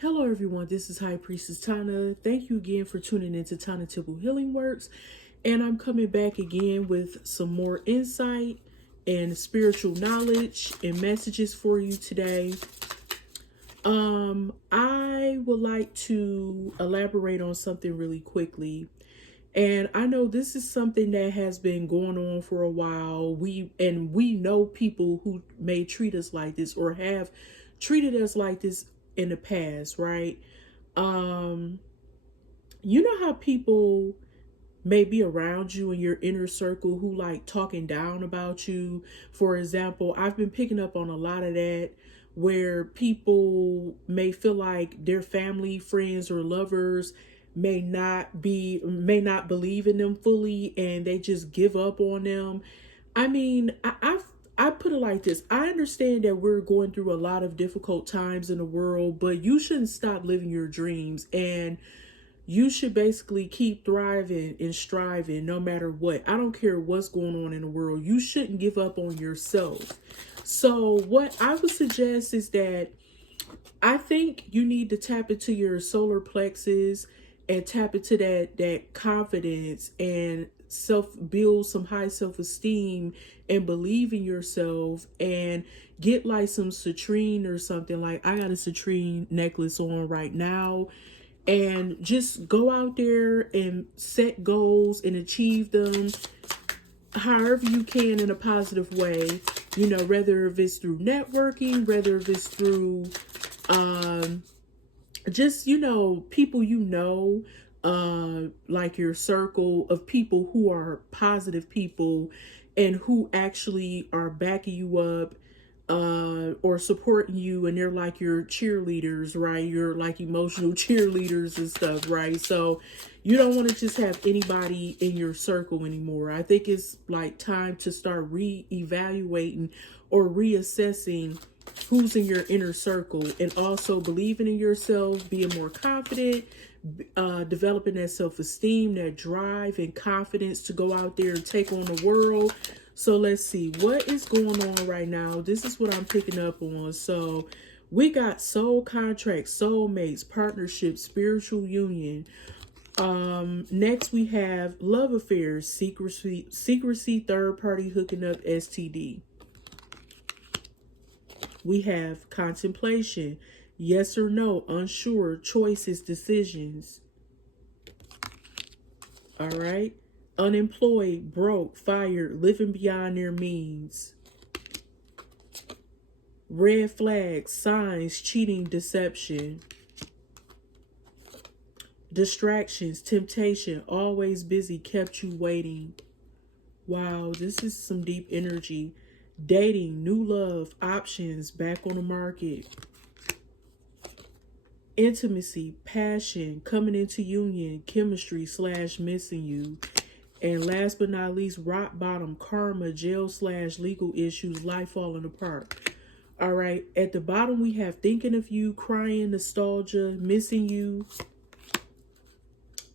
Hello everyone, this is High Priestess Tana. Thank you again for tuning into Tana Temple Healing Works. And I'm coming back again with some more insight and spiritual knowledge and messages for you today. I would like to elaborate on something really quickly. And I know this is something that has been going on for a while. We know people who may treat us like this or have treated us like this in the past, right? You know how people may be around you in your inner circle who like talking down about you. For example, I've been picking up on a lot of that where people may feel like their family, friends, or lovers may not believe in them fully and they just give up on them. I mean, I put it like this. I understand that we're going through a lot of difficult times in the world, but you shouldn't stop living your dreams, and you should basically keep thriving and striving no matter what. I don't care what's going on in the world. You shouldn't give up on yourself. So what I would suggest is that I think you need to tap into your solar plexus and tap into that confidence and build some high self-esteem and believe in yourself, and get like some citrine or something. Like I got a citrine necklace on right now, and just go out there and set goals and achieve them however you can in a positive way. You know, whether if it's through networking, whether if it's through just, people, like your circle of people who are positive people and who actually are backing you up, or supporting you, and they're like your cheerleaders, right? You're like emotional cheerleaders and stuff, right? So you don't want to just have anybody in your circle anymore. I think it's like time to start re-evaluating or reassessing who's in your inner circle, and also believing in yourself, being more confident, developing that self-esteem, that drive and confidence to go out there and take on the world. So let's see what is going on right now. This is what I'm picking up on. So we got soul contracts, soulmates, partnerships, spiritual union. Next we have love affairs, secrecy, third party hooking up, STD. We have contemplation, yes or no, unsure, choices, decisions. All right. Unemployed, broke, fired, living beyond their means. Red flags, signs, cheating, deception. Distractions, temptation, always busy, kept you waiting. Wow, this is some deep energy. Dating, new love, options, back on the market. Intimacy, passion, coming into union, chemistry / missing you. And last but not least, rock bottom, karma, jail / legal issues, life falling apart. All right. At the bottom, we have thinking of you, crying, nostalgia, missing you.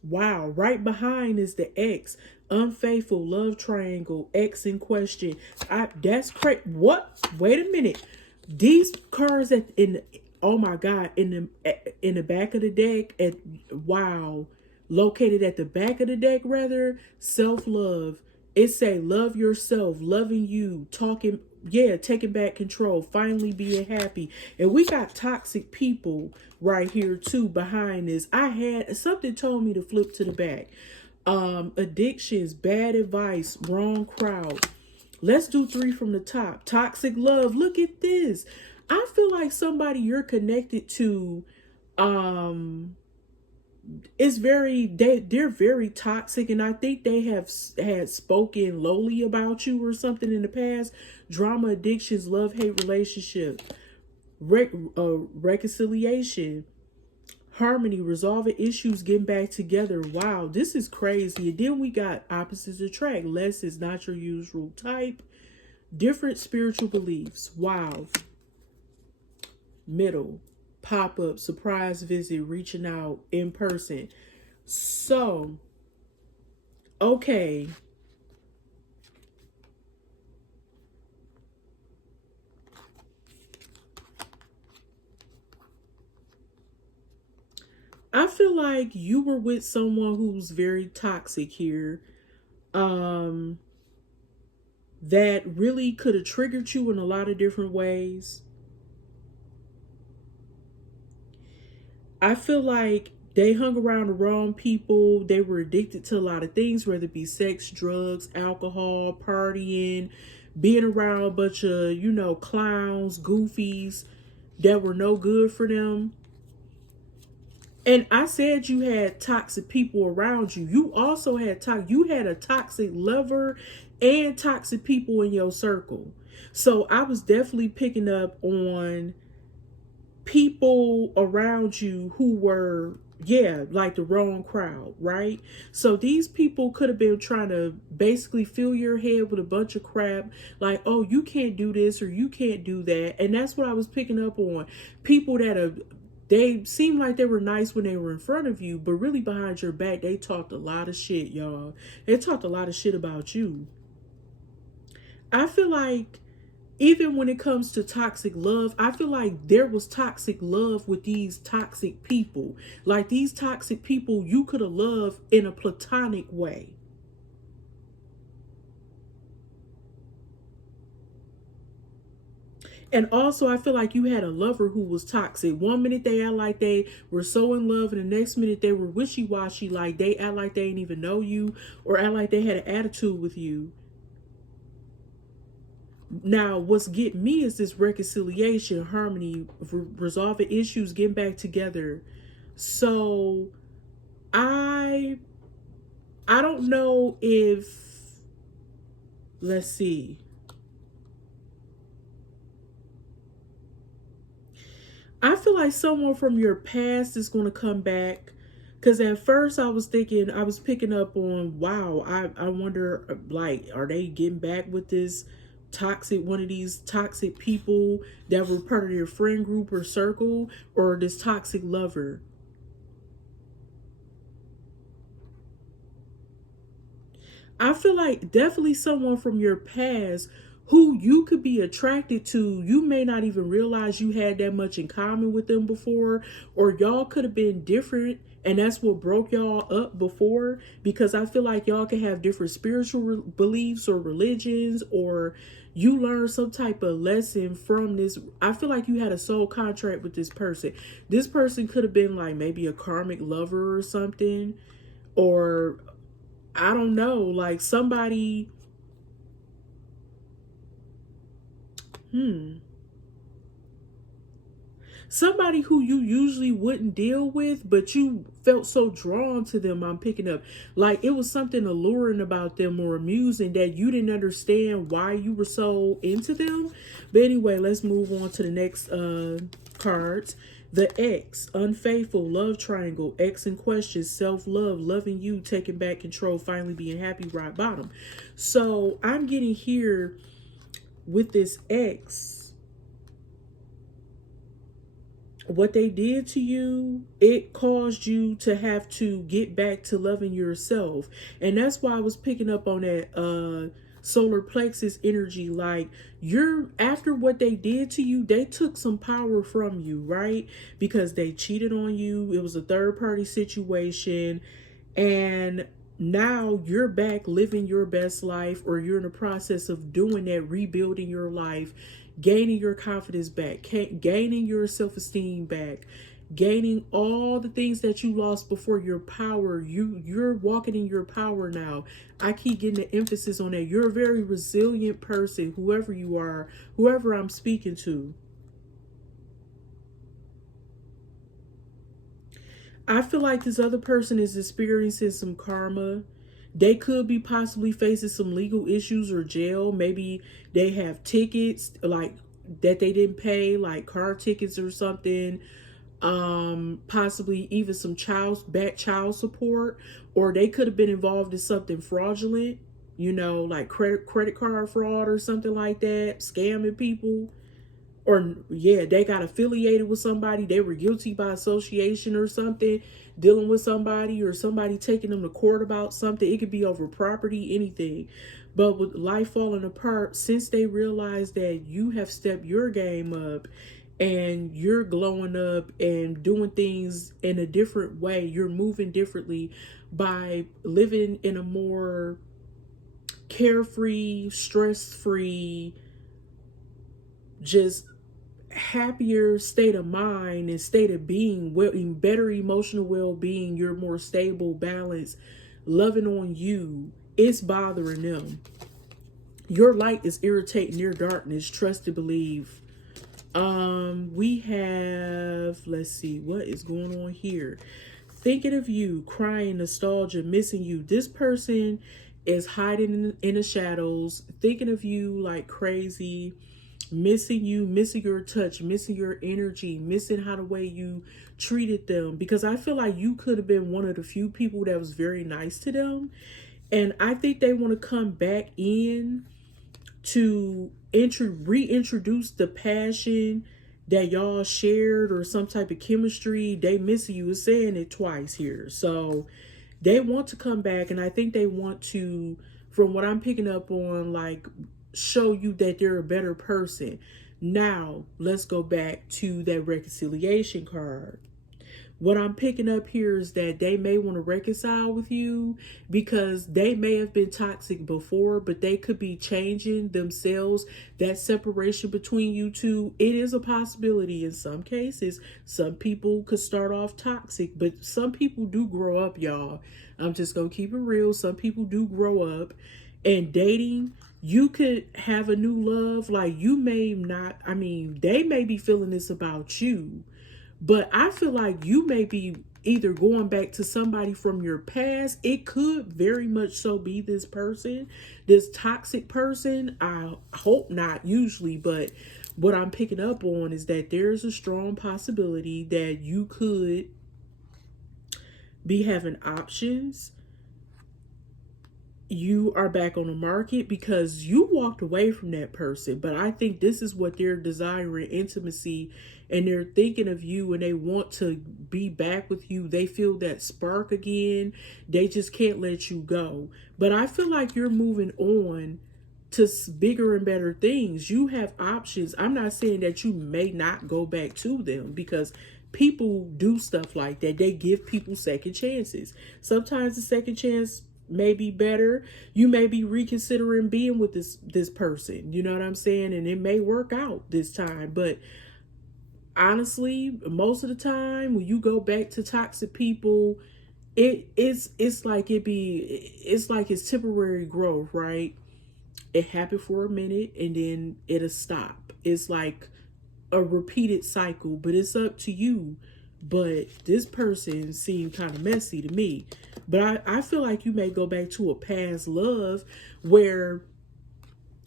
Wow. Right behind is the X, unfaithful, love triangle, X in question. That's crazy. What? Wait a minute. These cards oh my God, in the back of the deck, located at the back of the deck, rather, self-love. It say love yourself, loving you, taking back control, finally being happy. And we got toxic people right here too behind this. Something told me to flip to the back. Addictions, bad advice, wrong crowd. Let's do 3 from the top. Toxic love. Look at this. I feel like somebody you're connected to, they're very toxic, and I think they had spoken lowly about you or something in the past. Drama, addictions, love-hate relationship, reconciliation, harmony, resolving issues, getting back together. Wow, this is crazy. And then we got opposites attract. Less is not your usual type. Different spiritual beliefs. Wow. Middle, pop-up, surprise visit, reaching out in person. So, okay. I feel like you were with someone who's very toxic here. Um, that really could have triggered you in a lot of different ways. I feel like they hung around the wrong people. They were addicted to a lot of things, whether it be sex, drugs, alcohol, partying, being around a bunch of, clowns, goofies that were no good for them. And I said you had toxic people around you. You also had you had a toxic lover and toxic people in your circle. So I was definitely picking up on people around you who were, yeah, like the wrong crowd, right? So these people could have been trying to basically fill your head with a bunch of crap, like, oh, you can't do this or you can't do that. And that's what I was picking up on. People that are, they seemed like they were nice when they were in front of you, but really behind your back, they talked a lot of shit, y'all. They talked a lot of shit about you. I feel like even when it comes to toxic love, I feel like there was toxic love with these toxic people. Like these toxic people you could have loved in a platonic way. And also, I feel like you had a lover who was toxic. One minute they act like they were so in love, and the next minute they were wishy-washy, like they act like they didn't even know you or act like they had an attitude with you. Now, what's getting me is this reconciliation, harmony, resolving issues, getting back together. So, I I don't know if, let's see. I feel like someone from your past is going to come back. Because at first I was thinking, I was picking up on, wow, I wonder, like, are they getting back with this toxic, one of these toxic people that were part of their friend group or circle, or this toxic lover? I feel like definitely someone from your past who you could be attracted to. You may not even realize you had that much in common with them before, or y'all could have been different. And that's what broke y'all up before, because I feel like y'all can have different spiritual beliefs or religions, or you learn some type of lesson from this. I feel like you had a soul contract with this person. This person could have been like maybe a karmic lover or something, or I don't know, like somebody, hmm, somebody who you usually wouldn't deal with, but you felt so drawn to them. I'm picking up like it was something alluring about them or amusing that you didn't understand why you were so into them. But anyway, let's move on to the next cards. The X, unfaithful, love triangle, X in question, self-love, loving you, taking back control, finally being happy, rock bottom. So I'm getting here with this X, what they did to you, it caused you to have to get back to loving yourself. And that's why I was picking up on that solar plexus energy. Like, you're, after what they did to you, they took some power from you, right? Because they cheated on you. It was a third party situation. And now you're back living your best life, or you're in the process of doing that, rebuilding your life, gaining your confidence back, gaining your self-esteem back, gaining all the things that you lost before. Your power, you're walking in your power now. I keep getting the emphasis on that. You're a very resilient person, whoever you are, whoever I'm speaking to. I feel like this other person is experiencing some karma. They could be possibly facing some legal issues or jail. Maybe they have tickets like that they didn't pay, like car tickets or something. Possibly even some child support, or they could have been involved in something fraudulent, like credit card fraud or something like that, scamming people. Or yeah, they got affiliated with somebody, they were guilty by association or something, dealing with somebody, or somebody taking them to court about something. It could be over property, anything. But with life falling apart, since they realize that you have stepped your game up and you're glowing up and doing things in a different way. You're moving differently by living in a more carefree, stress-free, just happier state of mind and state of being, well, in better emotional well-being. You're more stable, balanced, loving on you. It's bothering them. Your light is irritating your darkness. Trust to believe. We have, let's see, what is going on here? Thinking of you, crying, nostalgia, missing you. This person is hiding in the shadows, thinking of you like crazy, missing you, missing your touch, missing your energy, missing how the way you treated them. Because I feel like you could have been one of the few people that was very nice to them. And I think they want to come back in to reintroduce the passion that y'all shared or some type of chemistry. They miss you. Is saying it twice here. So they want to come back, and I think they want to, from what I'm picking up on, like show you that they're a better person. Now, let's go back to that reconciliation card. What I'm picking up here is that they may want to reconcile with you because they may have been toxic before, but they could be changing themselves. That separation between you two, it is a possibility in some cases. Some people could start off toxic, but some people do grow up, y'all. I'm just going to keep it real. Some people do grow up, and dating, you could have a new love. Like, you may not, I mean, they may be feeling this about you, but I feel like you may be either going back to somebody from your past. It could very much so be this person, this toxic person. I hope not usually, but what I'm picking up on is that there's a strong possibility that you could be having options. You are back on the market because you walked away from that person. But I think this is what they're desiring, intimacy, and they're thinking of you and they want to be back with you. They feel that spark again. They just can't let you go. But I feel like you're moving on to bigger and better things. You have options. I'm not saying that you may not go back to them, because people do stuff like that. They give people second chances. Sometimes the second chance may be better. You may be reconsidering being with this person. You know what I'm saying? And it may work out this time. But honestly, most of the time when you go back to toxic people, it's like it's temporary growth, right? It happened for a minute and then it'll stop. It's like a repeated cycle, but it's up to you. But this person seemed kind of messy to me. But I feel like you may go back to a past love where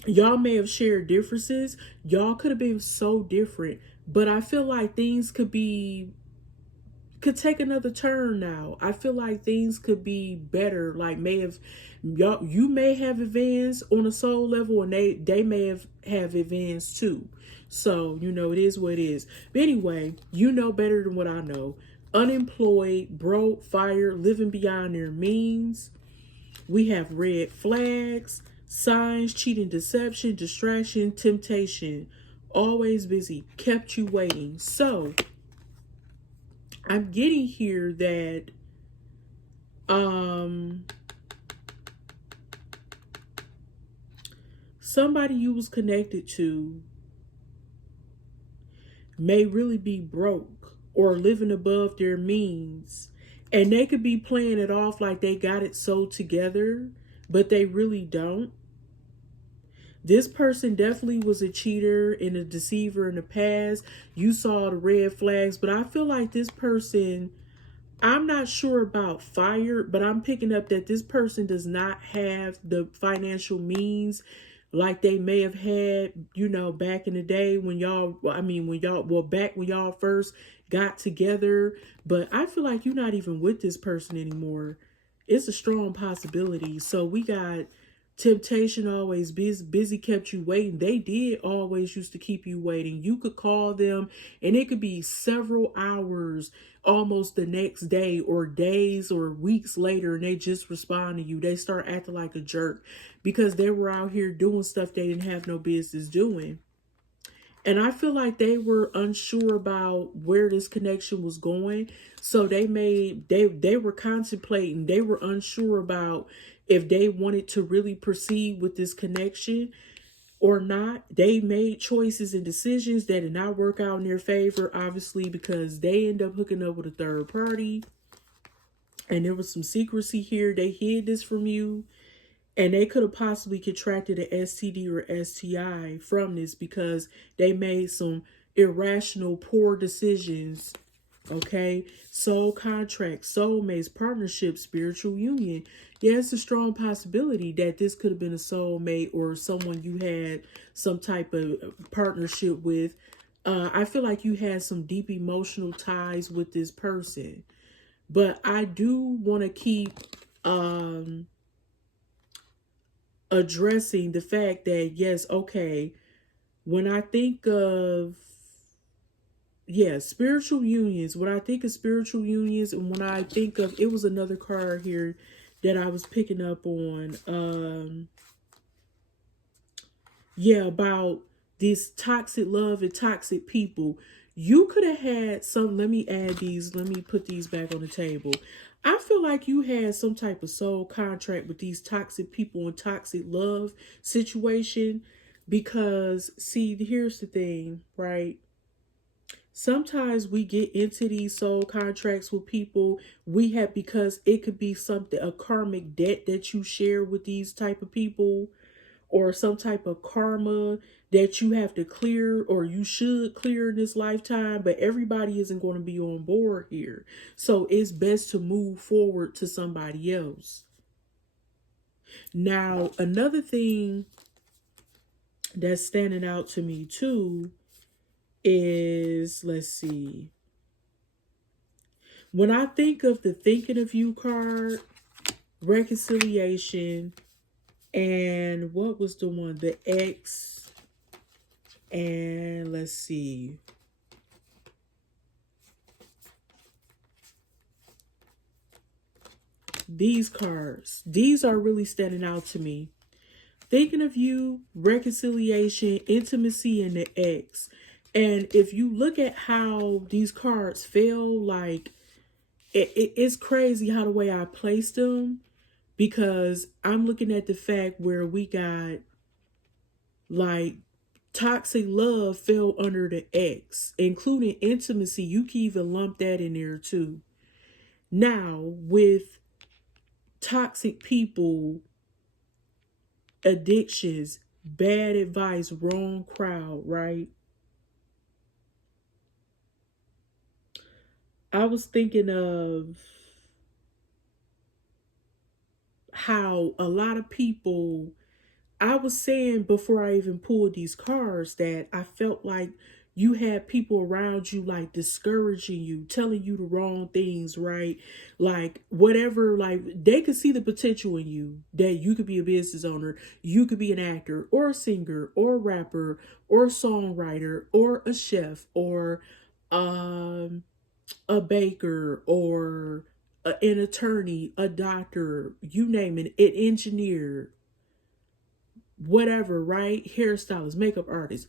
y'all may have shared differences. Y'all could have been so different. But I feel like things could take another turn now. I feel like things could be better. Like, you may have advanced on a soul level, and they may have advanced too. So, it is what it is. But anyway, you know better than what I know. Unemployed, broke, fired, living beyond their means. We have red flags, signs, cheating, deception, distraction, temptation. Always busy, kept you waiting. So, I'm getting here that somebody you was connected to may really be broke or living above their means, and they could be playing it off like they got it so together, but they really don't. This person definitely was a cheater and a deceiver in the past. You saw the red flags, but I feel like this person, I'm not sure about fired, but I'm picking up that this person does not have the financial means like they may have had, back in the day when back when y'all first got together. But I feel like you're not even with this person anymore. It's a strong possibility. So we got temptation, always busy, kept you waiting. They did always used to keep you waiting. You could call them and it could be several hours, almost the next day or days or weeks later, and they just respond to you. They start acting like a jerk because they were out here doing stuff they didn't have no business doing. And I feel like they were unsure about where this connection was going. So they were contemplating, they were unsure about if they wanted to really proceed with this connection or not. They made choices and decisions that did not work out in their favor, obviously, because they end up hooking up with a third party. And there was some secrecy here. They hid this from you. And they could have possibly contracted an STD or STI from this because they made some irrational, poor decisions. Okay. Soul contract, soulmates, partnership, spiritual union. Yeah, it's a strong possibility that this could have been a soulmate or someone you had some type of partnership with. I feel like you had some deep emotional ties with this person. But I do want to keep addressing the fact that, yes, okay, when I think of, yeah, spiritual unions, when I think of spiritual unions, and when I think of, it was another card here that I was picking up on, yeah, about this toxic love and toxic people. You could have had some, let me add these, let me put these back on the table. I feel like you had some type of soul contract with these toxic people and toxic love situation because, see, here's the thing, right? Sometimes we get into these soul contracts with people we have because it could be something, a karmic debt that you share with these type of people, or some type of karma that you have to clear or you should clear in this lifetime, but everybody isn't going to be on board here. So it's best to move forward to somebody else. Now, another thing that's standing out to me too is, let's see, when I think of the thinking of you card, reconciliation, and what was the one? The X. And let's see. These cards. These are really standing out to me. Thinking of you, reconciliation, intimacy, and the X. And if you look at how these cards fell, like, it's crazy how the way I placed them. Because I'm looking at the fact where we got, like, toxic love fell under the X, including intimacy. You can even lump that in there too. Now, with toxic people, addictions, bad advice, wrong crowd, right? I was thinking of how a lot of people, I was saying before I even pulled these cards that I felt like you had people around you like discouraging you, telling you the wrong things, right? Like whatever, like they could see the potential in you, that you could be a business owner, you could be an actor or a singer or a rapper or a songwriter or a chef or a baker or an attorney, a doctor, you name it, an engineer, whatever, right? Hairstylist, makeup artist,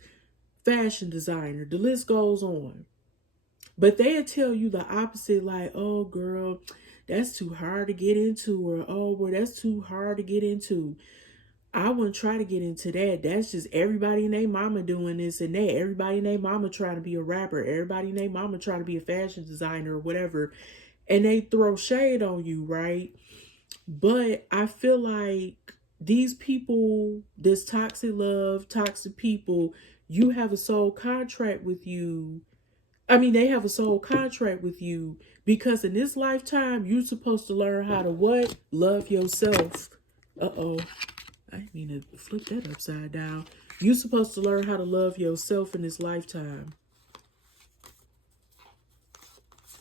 fashion designer, the list goes on. But they'll tell you the opposite, like, oh girl, that's too hard to get into, or oh well, that's too hard to get into. I wouldn't try to get into that. That's just everybody and their mama doing this and that. Everybody and their mama trying to be a rapper. Everybody and their mama trying to be a fashion designer or whatever. And they throw shade on you, right? But I feel like these people, this toxic love, toxic people, you have a soul contract with you. I mean, they have a soul contract with you because in this lifetime, you're supposed to learn how to what? Love yourself. Uh-oh. I didn't mean to flip that upside down. You're supposed to learn how to love yourself in this lifetime.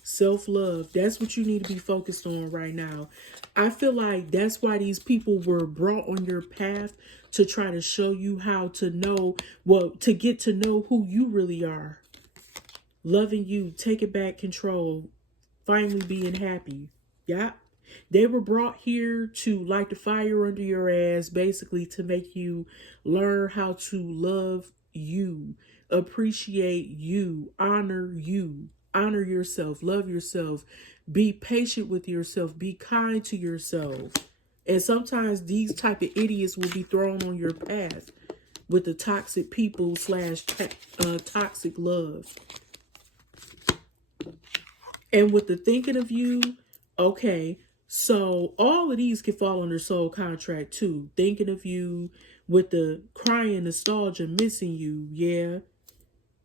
Self-love. That's what you need to be focused on right now. I feel like that's why these people were brought on your path, to try to show you how to know, well, to get to know who you really are. Loving you, taking back control, finally being happy. Yeah. They were brought here to light the fire under your ass, basically to make you learn how to love you. appreciate you, honor yourself, love yourself, be patient with yourself, be kind to yourself. And sometimes these type of idiots will be thrown on your path with the toxic people slash toxic love. And with the thinking of you, okay, so all of these can fall under soul contract too. Thinking of you, with the crying nostalgia, missing you, yeah.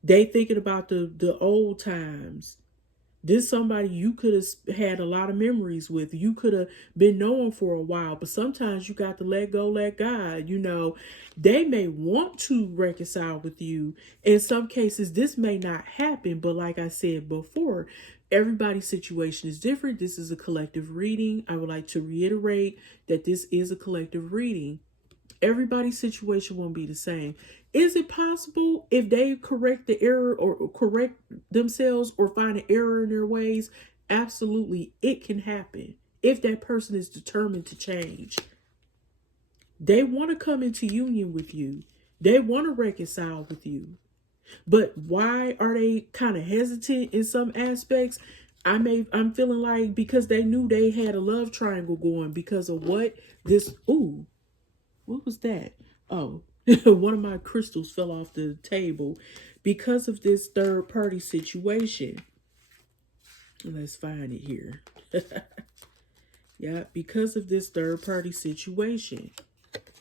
They thinking about the old times. This somebody you could have had a lot of memories with. You could have been knowing for a while, but sometimes you got to let go, let God. You know, they may want to reconcile with you. In some cases, this may not happen, but like I said before, everybody's situation is different. This is a collective reading. I would like to reiterate that this is a collective reading. Everybody's situation won't be the same. Is it possible if they correct the error or correct themselves or find an error in their ways? Absolutely, it can happen if that person is determined to change. They want to come into union with you. They want to reconcile with you. But why are they kind of hesitant in some aspects? I'm feeling like because they knew they had a love triangle going because of what this what was that? Oh, one of my crystals fell off the table because of this third party situation. Let's find it here. Yeah, because of this third party situation.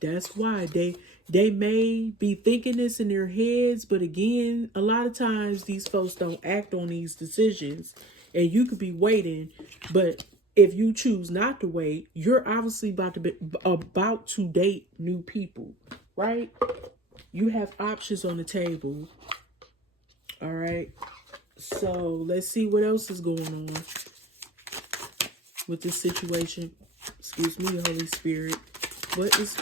That's why they may be thinking this in their heads, but again, a lot of times these folks don't act on these decisions, and you could be waiting, but if you choose not to wait, you're obviously about to date new people, right? You have options on the table. All right. So let's see what else is going on with this situation. Excuse me, Holy Spirit. What is...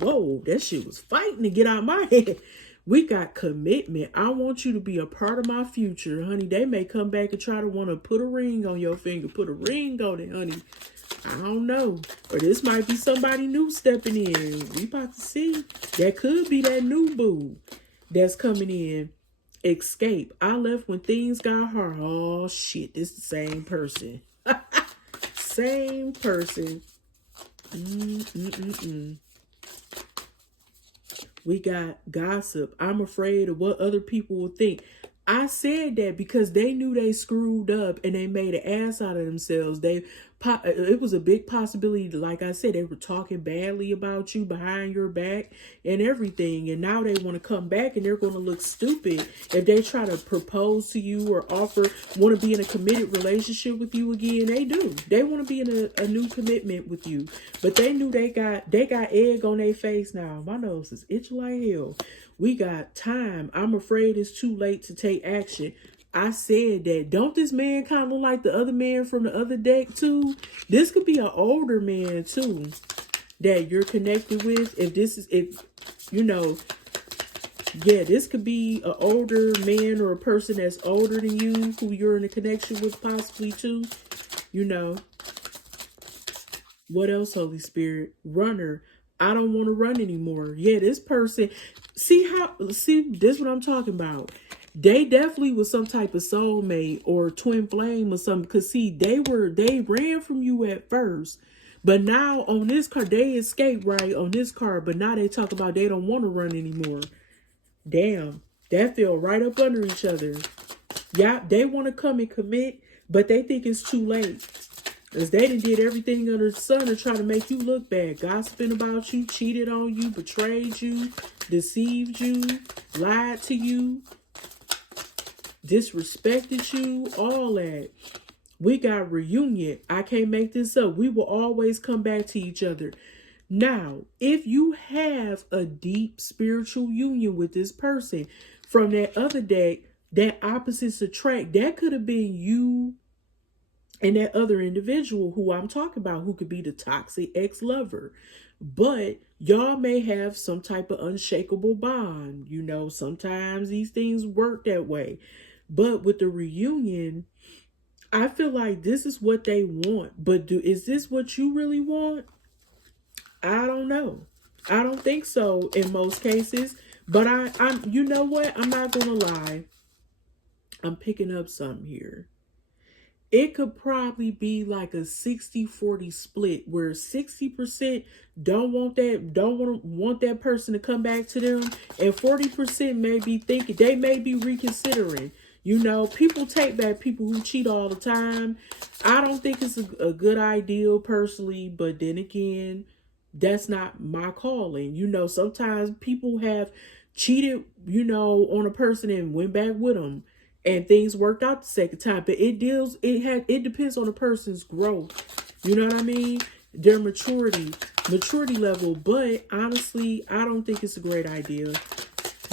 Whoa, that shit was fighting to get out of my head. We got commitment. I want you to be a part of my future, honey. They may come back and try to want to put a ring on your finger. Put a ring on it, honey. I don't know. Or this might be somebody new stepping in. We about to see. That could be that new boo that's coming in. Escape. I left when things got hard. Oh, shit. This is the same person. Same person. We got gossip. I'm afraid of what other people will think. I said that because they knew they screwed up and they made an ass out of themselves. It was a big possibility. Like I said, they were talking badly about you behind your back and everything. And now they want to come back and they're going to look stupid if they try to propose to you or want to be in a committed relationship with you again. They do. They want to be in a new commitment with you. But they knew they got egg on their face now. My nose is itching like hell. We got time. I'm afraid it's too late to take action. I said that. Don't this man kind of look like the other man from the other deck too? This could be an older man too that you're connected with. This could be an older man or a person that's older than you who you're in a connection with possibly too. What else, Holy Spirit? Runner. I don't want to run anymore. Yeah, this person... See, this is what I'm talking about. They definitely was some type of soulmate or twin flame or something. Because see, they ran from you at first. But now on this card, they escaped right on this card. But now they talk about they don't want to run anymore. Damn, that fell right up under each other. Yeah, they want to come and commit, but they think it's too late. Because they done did everything under the sun to try to make you look bad. Gossiping about you, cheated on you, betrayed you, deceived you, lied to you, disrespected you, all that. We got reunion. I can't make this up. We will always come back to each other. Now, if you have a deep spiritual union with this person from that other deck, that opposites attract, that could have been you and that other individual who I'm talking about, who could be the toxic ex-lover. But y'all may have some type of unshakable bond. Sometimes these things work that way. But with the reunion, I feel like this is what they want. But is this what you really want? I don't know. I don't think so in most cases. But I'm, you know what? I'm not going to lie. I'm picking up something here. It could probably be like a 60-40 split where 60% don't want that person to come back to them, and 40% may be thinking, they may be reconsidering. You know, people take back people who cheat all the time. I don't think it's a good ideal personally, but then again, that's not my calling. You know, sometimes people have cheated, you know, on a person and went back with them, and things worked out the second time. But it depends on the person's growth. You know what I mean? Their maturity level. But honestly, I don't think it's a great idea.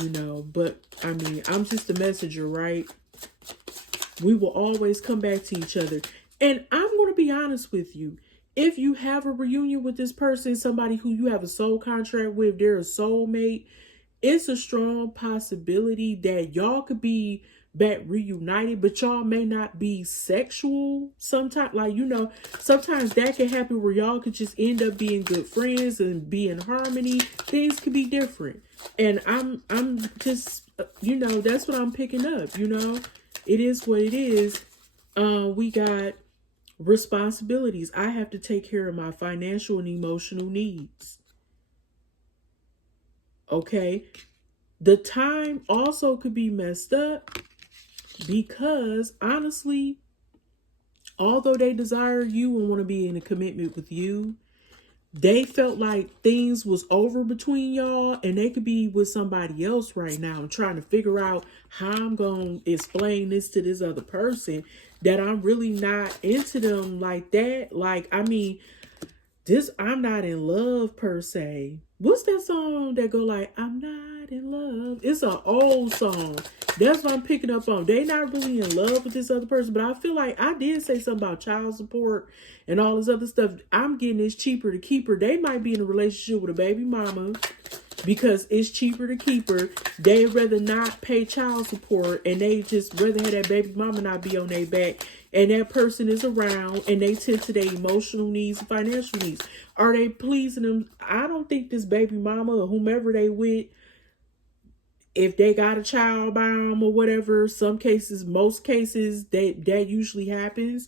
You know, but I mean, I'm just a messenger, right? We will always come back to each other. And I'm going to be honest with you. If you have a reunion with this person, somebody who you have a soul contract with, they're a soulmate, it's a strong possibility that y'all could be back reunited, but y'all may not be sexual sometimes. Like, you know, sometimes that can happen where y'all could just end up being good friends and be in harmony. Things could be different. And I'm just, you know, that's what I'm picking up, you know. It is what it is. We got responsibilities. I have to take care of my financial and emotional needs. Okay. The time also could be messed up because honestly, although they desire you and want to be in a commitment with you, they felt like things was over between y'all, and they could be with somebody else right now and trying to figure out how I'm going to explain this to this other person, that I'm really not into them like that. Like, I mean, I'm not in love per se. What's that song that go like, I'm not in love? It's an old song. That's what I'm picking up on. They not really in love with this other person, but I feel like I did say something about child support and all this other stuff. I'm getting this cheaper to keep her. They might be in a relationship with a baby mama because it's cheaper to keep her. They'd rather not pay child support, and they just rather have that baby mama not be on their back, and that person is around, and they tend to their emotional needs and financial needs. Are they pleasing them? I don't think this baby mama or whomever they with, if they got a child by them or whatever, some cases, most cases, that usually happens.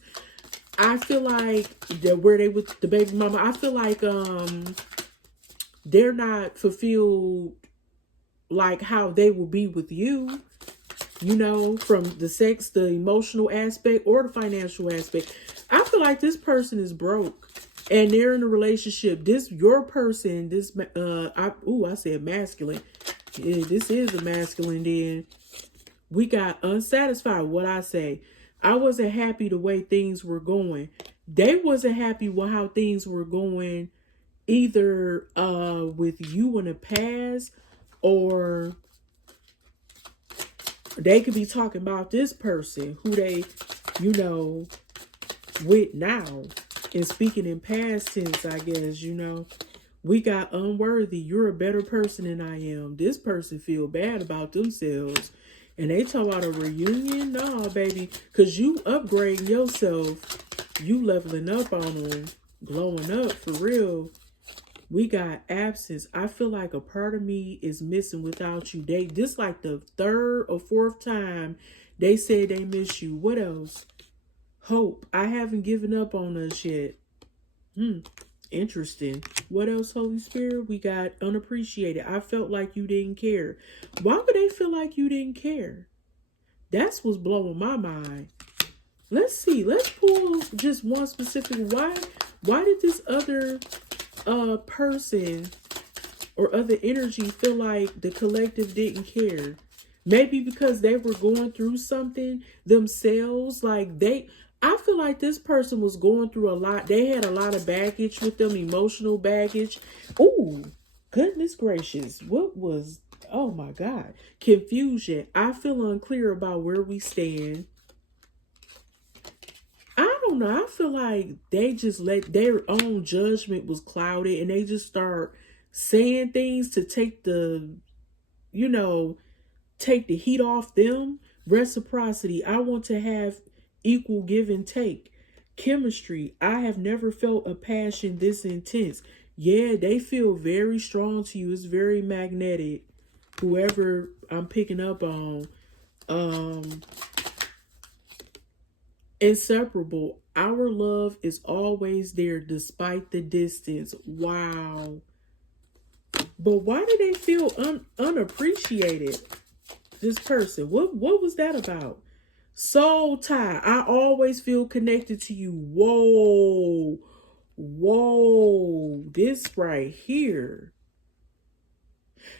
I feel like that where they with the baby mama, I feel like they're not fulfilled like how they will be with you, you know, from the sex, the emotional aspect, or the financial aspect. I feel like this person is broke and they're in a relationship. Your person, I said masculine. Yeah, this is a masculine. Then we got unsatisfied. What I say, I wasn't happy the way things were going. They wasn't happy with how things were going, either with you in the past, or they could be talking about this person who they, you know, with now, and speaking in past tense, I guess, you know. We got unworthy. You're a better person than I am. This person feel bad about themselves. And they talk about a reunion? No, baby. Because you upgrading yourself. You leveling up on them. Glowing up for real. We got absence. I feel like a part of me is missing without you. This like the third or fourth time they said they miss you. What else? Hope. I haven't given up on us yet. Interesting. What else, Holy Spirit? We got unappreciated. I felt like you didn't care. Why would they feel like you didn't care? That's what's blowing my mind. Let's see. Let's pull just one specific. Why did this other person or other energy feel like the collective didn't care? Maybe because they were going through something themselves. I feel like this person was going through a lot. They had a lot of baggage with them, emotional baggage. Ooh, goodness gracious. Oh my God. Confusion. I feel unclear about where we stand. I don't know. I feel like they just let their own judgment was clouded, and they just start saying things to take the heat off them. Reciprocity. I want to have equal give and take. Chemistry. I have never felt a passion this intense. Yeah, they feel very strong to you. It's very magnetic. whoever I'm picking up on, um, inseparable. Our love is always there despite the distance. Wow. But why do they feel unappreciated? This person. What was that about? Soul tie. I always feel connected to you. Whoa. Whoa. This right here.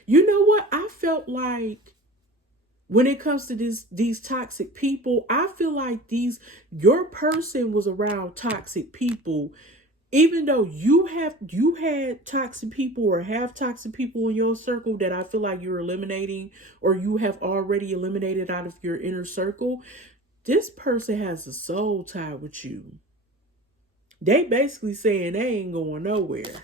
You know what? I felt like when it comes to these toxic people, I feel like your person was around toxic people. Even though you had toxic people or have toxic people in your circle that I feel like you're eliminating or you have already eliminated out of your inner circle, this person has a soul tie with you. They basically saying they ain't going nowhere.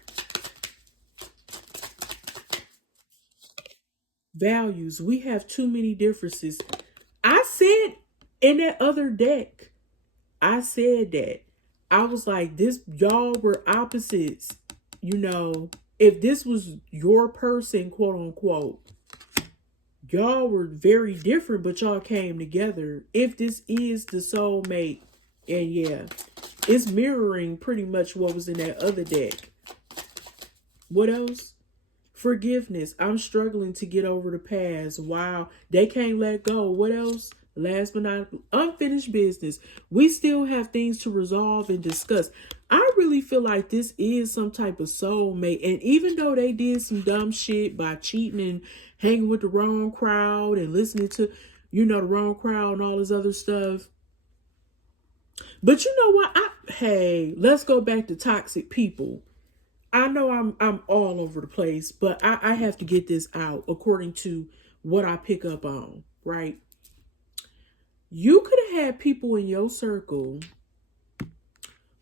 Values. We have too many differences. I said in that other deck, I said that. I was like, this, y'all were opposites. You know, if this was your person, quote unquote, y'all were very different, but y'all came together. If this is the soulmate, and yeah, it's mirroring pretty much what was in that other deck. What else? Forgiveness. I'm struggling to get over the past. Wow. They can't let go. What else? Last but not unfinished business. We still have things to resolve and discuss. I really feel like this is some type of soulmate. And even though they did some dumb shit by cheating and hanging with the wrong crowd and listening to, the wrong crowd and all this other stuff. But you know what? Hey, let's go back to toxic people. I know I'm all over the place, but I have to get this out according to what I pick up on, right? You could have had people in your circle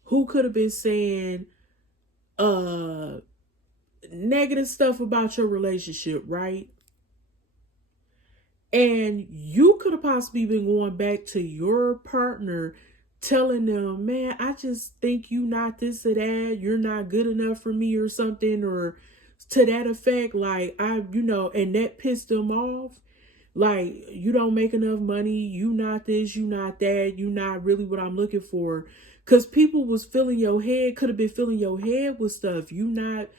who could have been saying negative stuff about your relationship, right? And you could have possibly been going back to your partner telling them, man, I just think you not this or that, you're not good enough for me or something, or to that effect, like and that pissed them off. Like, you don't make enough money, you not this, you not that, you not really what I'm looking for. Cause people was filling your head, could have been filling your head with stuff. You not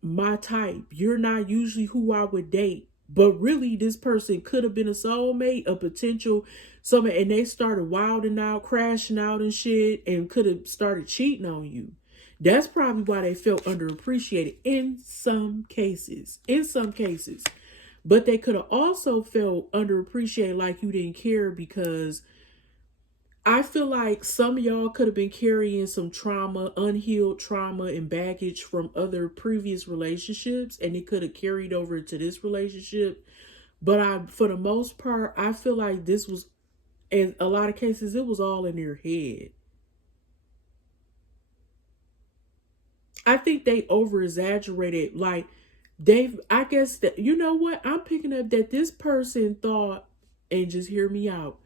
my type. You're not usually who I would date. But really, this person could have been a soulmate, a potential soulmate, and they started wilding out, crashing out and shit, and could have started cheating on you. That's probably why they felt underappreciated in some cases. In some cases. But they could have also felt underappreciated, like you didn't care, because I feel like some of y'all could have been carrying some trauma, unhealed trauma and baggage from other previous relationships, and it could have carried over to this relationship. But for the most part, I feel like this was, in a lot of cases, it was all in their head. I think they over exaggerated. Like, I guess that, you know what? I'm picking up that this person thought, and just hear me out,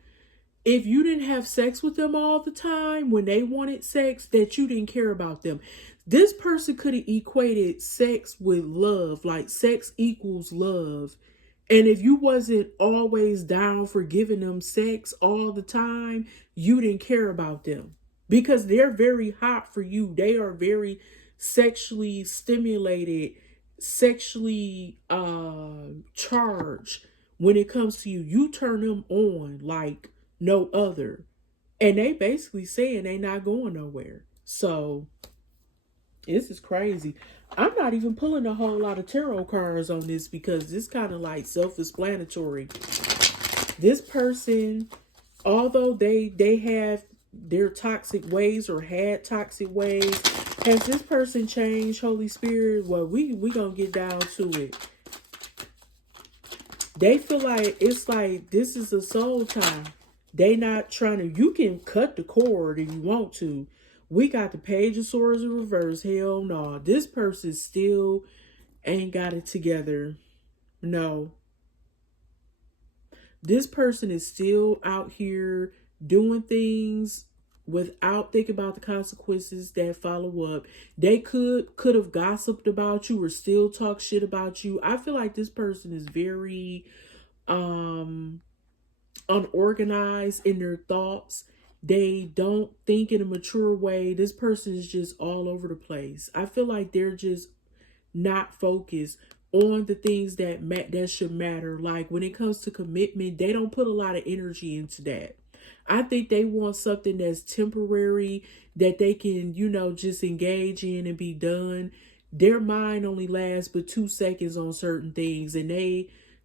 if you didn't have sex with them all the time when they wanted sex, that you didn't care about them. This person could have equated sex with love, like sex equals love. And if you wasn't always down for giving them sex all the time, you didn't care about them, because they're very hot for you. They are very sexually stimulated, sexually charged. When it comes to you, you turn them on like no other. And they basically saying they not going nowhere. So this is crazy. I'm not even pulling a whole lot of tarot cards on this, because it's kind of like self-explanatory. This person, although they have their toxic ways or had toxic ways, has this person changed, Holy Spirit? Well, we gonna get down to it. They feel like it's like this is a soul tie. They not trying to, you can cut the cord if you want to. We got the Page of Swords in reverse. Hell no. This person still ain't got it together. No. This person is still out here doing things without thinking about the consequences that follow up. They could have gossiped about you or still talk shit about you. I feel like this person is very unorganized in their thoughts. They don't think in a mature way. This person is just all over the place. I feel like they're just not focused on the things that should matter. Like when it comes to commitment, they don't put a lot of energy into that. I think they want something that's temporary that they can, just engage in and be done. Their mind only lasts but 2 seconds on certain things, and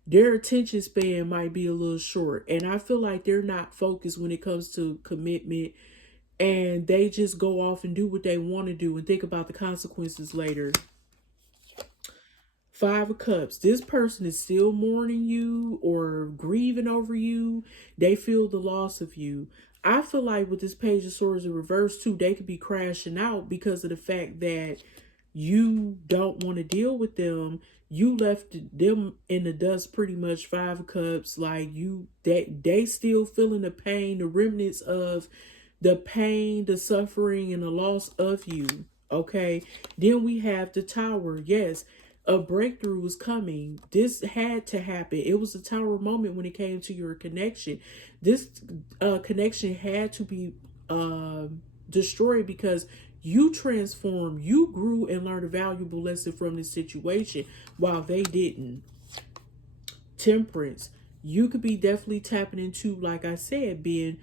their attention span might be a little short. And I feel like they're not focused when it comes to commitment, and they just go off and do what they want to do and think about the consequences later. Five of Cups. This person is still mourning you or grieving over you. They feel the loss of you. I feel like with this Page of Swords in reverse too, they could be crashing out because of the fact that you don't want to deal with them. You left them in the dust pretty much. Five of Cups. Like that they still feeling the pain, the remnants of the pain, the suffering, and the loss of you. Okay. Then we have the Tower. Yes, a breakthrough was coming. This had to happen. It was a Tower moment when it came to your connection. This connection had to be destroyed because you transformed, you grew and learned a valuable lesson from this situation while they didn't. Temperance. You could be definitely tapping into, like I said, being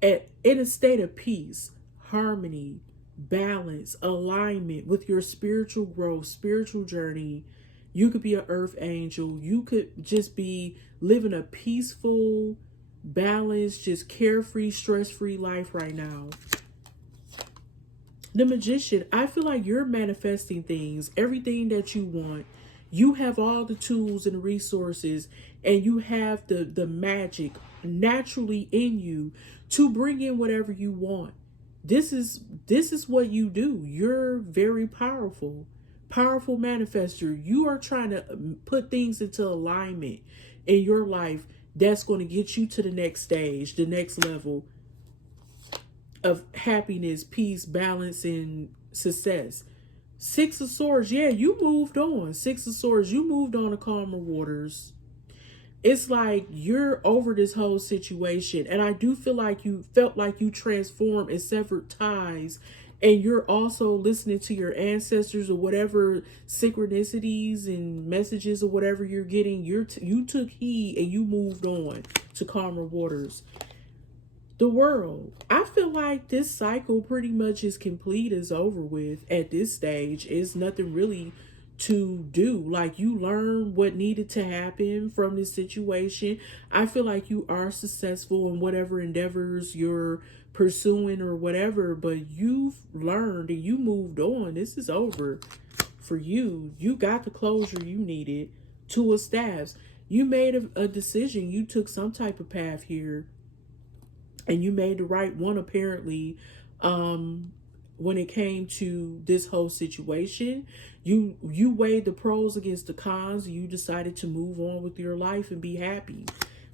in a state of peace, harmony, balance, alignment with your spiritual growth, spiritual journey. You could be an earth angel. You could just be living a peaceful, balanced, just carefree, stress-free life right now. The Magician. I feel like you're manifesting things, everything that you want. You have all the tools and resources, and you have the magic naturally in you to bring in whatever you want. This is what you do. You're very powerful manifester. You are trying to put things into alignment in your life that's going to get you to the next stage, the next level of happiness, peace, balance, and success. Six of Swords. Yeah, you moved on. Six of Swords. You moved on to calmer waters. It's like you're over this whole situation. And I do feel like you felt like you transformed and severed ties. And you're also listening to your ancestors or whatever synchronicities and messages or whatever you're getting. You took heed and you moved on to calmer waters. The World. I feel like this cycle pretty much is complete, is over with at this stage. It's nothing really to do. Like, you learn what needed to happen from this situation. I feel like you are successful in whatever endeavors you're pursuing or whatever, but you've learned and you moved on. This is over for you. You got the closure you needed. Two of Staves. You made a decision. You took some type of path here. And you made the right one, apparently, when it came to this whole situation. You weighed the pros against the cons. And you decided to move on with your life and be happy.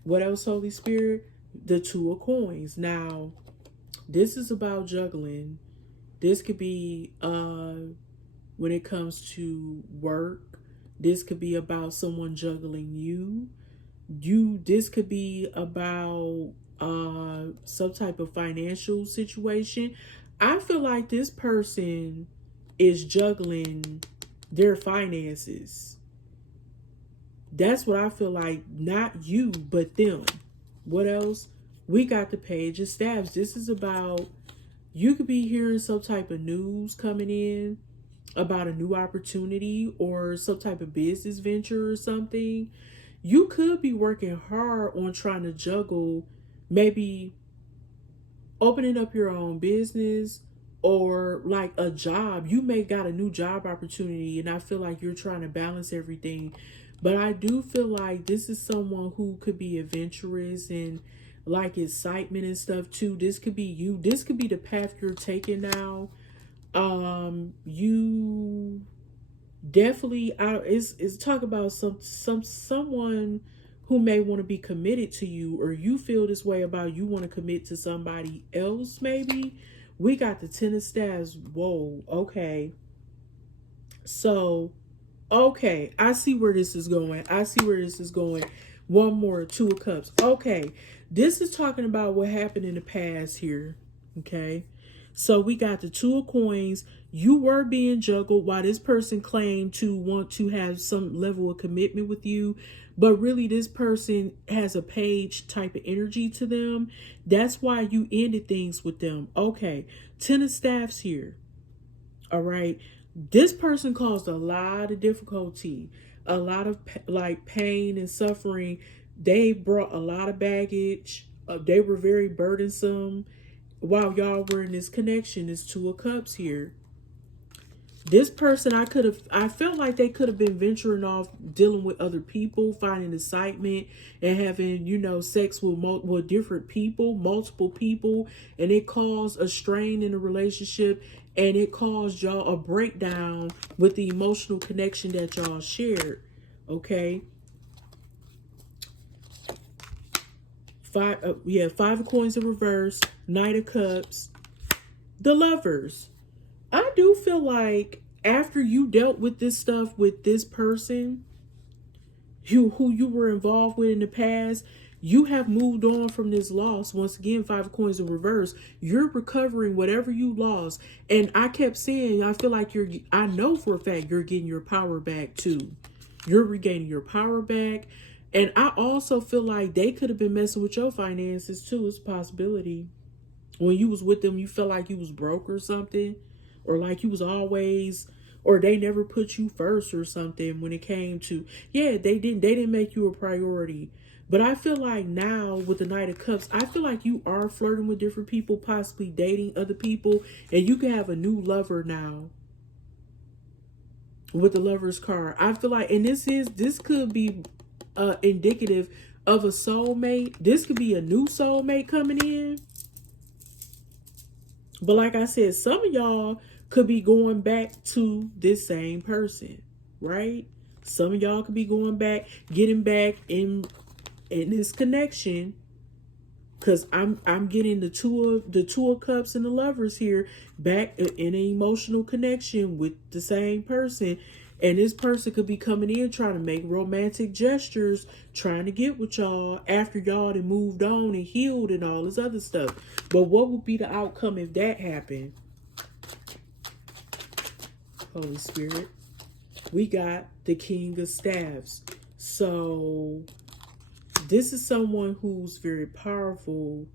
What else, Holy Spirit? The Two of Coins. Now, this is about juggling. This could be when it comes to work. This could be about someone juggling you. This could be about some type of financial situation. I feel like this person is juggling their finances. That's what I feel like. Not you, but them. What else? We got the Page of Staves. This is about, you could be hearing some type of news coming in about a new opportunity or some type of business venture or something. You could be working hard on trying to juggle maybe opening up your own business or like a job. You may got a new job opportunity, and I feel like you're trying to balance everything. But I do feel like this is someone who could be adventurous and like excitement and stuff too. This could be you. This could be the path you're taking now. You definitely, it's talk about someone who may want to be committed to you, or you feel this way about you want to commit to somebody else maybe. We got the Ten of Staves. Whoa, okay. So, okay, I see where this is going. I see where this is going. One more, Two of Cups. Okay, this is talking about what happened in the past here. Okay, so we got the Two of Coins. You were being juggled while this person claimed to want to have some level of commitment with you, but really this person has a page type of energy to them. That's why you ended things with them. Okay, Ten of Staffs here. All right. This person caused a lot of difficulty, a lot of like pain and suffering. They brought a lot of baggage. They were very burdensome while y'all were in this connection. This Two of Cups here. This person, I felt like they could have been venturing off, dealing with other people, finding excitement and having, sex with different people, multiple people. And it caused a strain in the relationship, and it caused y'all a breakdown with the emotional connection that y'all shared. Okay. Five of Coins in reverse, Knight of Cups, the Lovers. I do feel like after you dealt with this stuff with this person, who you were involved with in the past, you have moved on from this loss. Once again, Five of Coins in reverse. You're recovering whatever you lost. And I kept saying, I feel like I know for a fact you're getting your power back too. You're regaining your power back. And I also feel like they could have been messing with your finances too. It's a possibility. When you was with them, you felt like you was broke or something. Or like you was always, or they never put you first or something when it came to, they didn't make you a priority. But I feel like now with the Knight of Cups, I feel like you are flirting with different people, possibly dating other people, and you can have a new lover now with the Lover's card. I feel like, and this could be indicative of a soulmate. This could be a new soulmate coming in. But like I said, some of y'all could be going back to this same person, right? Some of y'all could be going back, getting back in this connection. Because I'm getting the two of Cups and the Lovers here back in an emotional connection with the same person. And this person could be coming in trying to make romantic gestures, trying to get with y'all after y'all had moved on and healed and all this other stuff. But what would be the outcome if that happened? Holy Spirit. We got the King of Staves. So this is someone who's very powerful,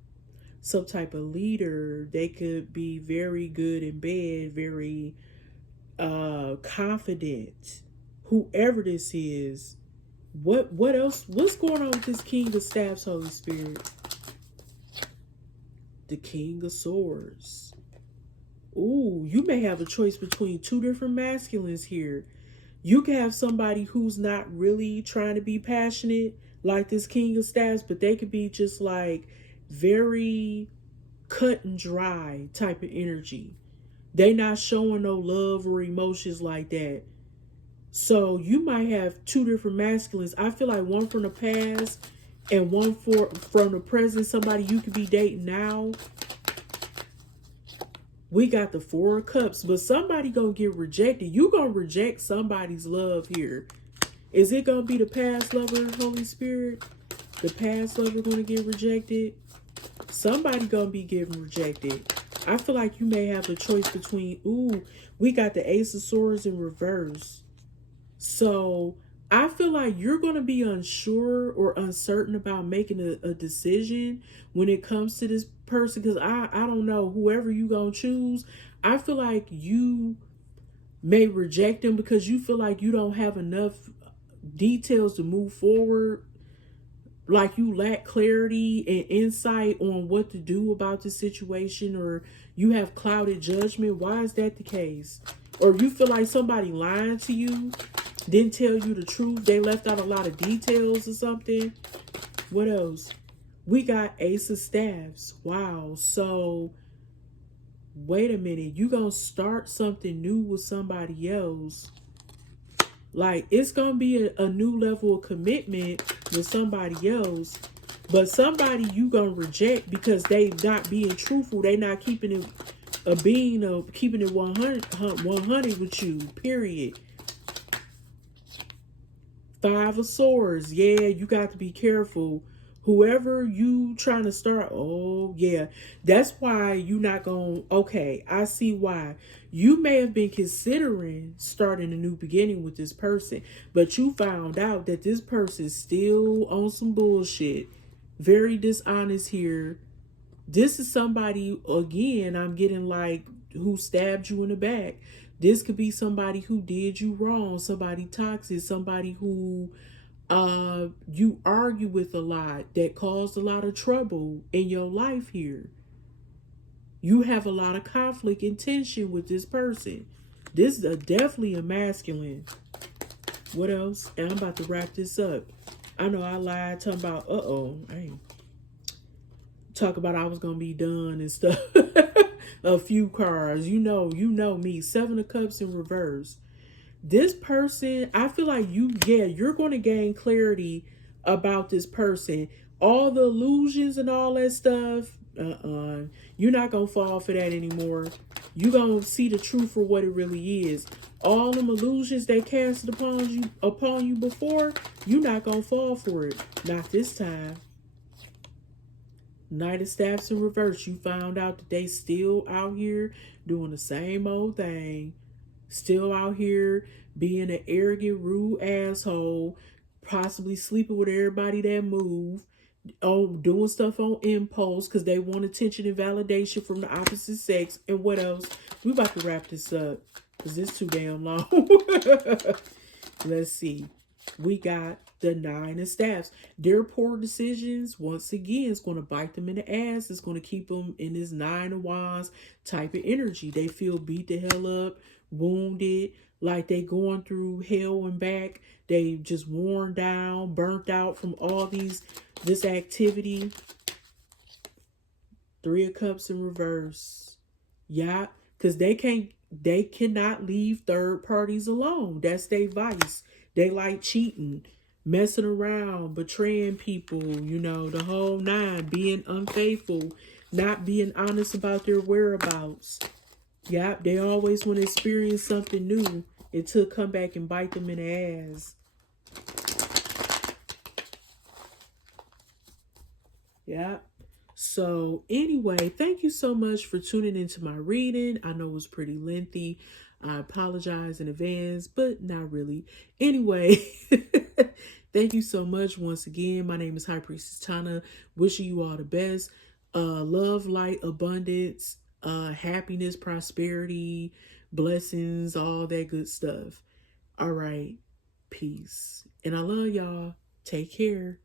some type of leader. They could be very good in bed, very confident. Whoever this is, what else? What's going on with this King of Staves, Holy Spirit? The King of Swords. Ooh, you may have a choice between two different masculines here. You can have somebody who's not really trying to be passionate like this King of Staves, but they could be just like very cut and dry type of energy. They not showing no love or emotions like that. So you might have two different masculines. I feel like one from the past and one from the present, somebody you could be dating now. We got the Four of Cups, but somebody gonna get rejected. You gonna reject somebody's love here. Is it gonna be the past lover, Holy Spirit? The past lover gonna get rejected? Somebody gonna be getting rejected. I feel like you may have a choice between, we got the Ace of Swords in reverse. So I feel like you're going to be unsure or uncertain about making a decision when it comes to this person. Because I don't know, whoever you going to choose, I feel like you may reject them because you feel like you don't have enough details to move forward. Like you lack clarity and insight on what to do about the situation, or you have clouded judgment. Why is that the case? Or you feel like somebody lying to you, didn't tell you the truth. They left out a lot of details or something. What else? We got Ace of Staves. Wow. So wait a minute. You gonna start something new with somebody else. Like, it's going to be a new level of commitment with somebody else. But somebody you going to reject because they not being truthful. They not keeping it a being of keeping it 100 with you, period. Five of Swords. Yeah, you got to be careful. Whoever you trying to start, oh yeah. That's why you not going, okay, I see why. You may have been considering starting a new beginning with this person, but you found out that this person is still on some bullshit. Very dishonest here. This is somebody, again, I'm getting like, who stabbed you in the back. This could be somebody who did you wrong, somebody toxic, somebody who you argue with a lot, that caused a lot of trouble in your life here. You have a lot of conflict and tension with this person. This is definitely a masculine. What else? And I'm about to wrap this up. I know I lied talking about, I ain't talk about I was gonna be done and stuff. A few cards, you know me. Seven of Cups in reverse. This person, I feel like you're going to gain clarity about this person. All the illusions and all that stuff, you're not going to fall for that anymore. You're going to see the truth for what it really is. All them illusions they casted upon you before, you're not going to fall for it. Not this time. Knight of Staffs in reverse. You found out that they still out here doing the same old thing. Still out here being an arrogant, rude asshole, possibly sleeping with everybody that move, doing stuff on impulse because they want attention and validation from the opposite sex. And what else? We about to wrap this up because it's too damn long. Let's see. We got the Nine of Staffs. Their poor decisions, once again, is going to bite them in the ass. It's going to keep them in this Nine of Wands type of energy. They feel beat the hell up, wounded, like they going through hell and back. They just worn down, burnt out from all this activity. Three of Cups in reverse. Yeah, because they cannot leave third parties alone. That's their vice. They like cheating, messing around, betraying people, the whole nine, being unfaithful, not being honest about their whereabouts. Yep, they always want to experience something new until come back and bite them in the ass. Yep. So anyway, thank you so much for tuning into my reading. I know it was pretty lengthy. I apologize in advance, but not really. Anyway, thank you so much once again. My name is High Priestess Tana. Wishing you all the best. Love, light, abundance, happiness, prosperity, blessings, all that good stuff. All right. Peace. And I love y'all. Take care.